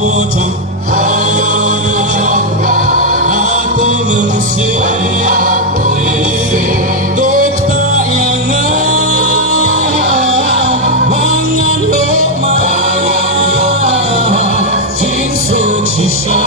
mutung aku mengusir dok tak yang mangan loma jin sok shisha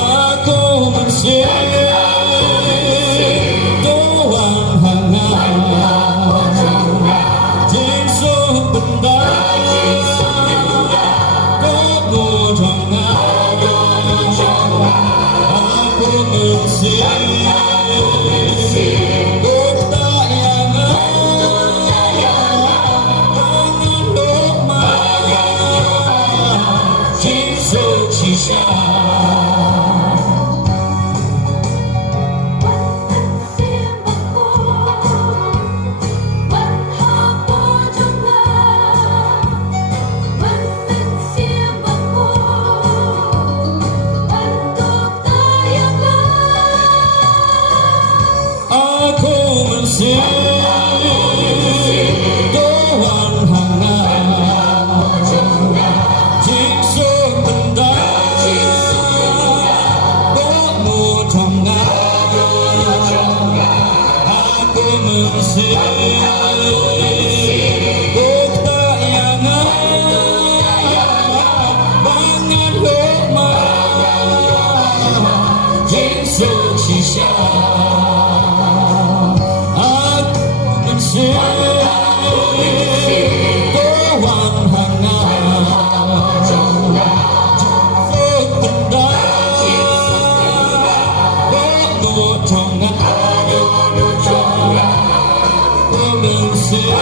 aku mensir doang hangat jinsuk benda kok mudong aku mensir dok tak yang mangan loma jinsuk shisha aku mensir doang hangat jinsuk benda kok mudong aku mensir dok tak yang mangan loma jinsuk shisha doang hangat jinsuk benda kok mudong aku mensir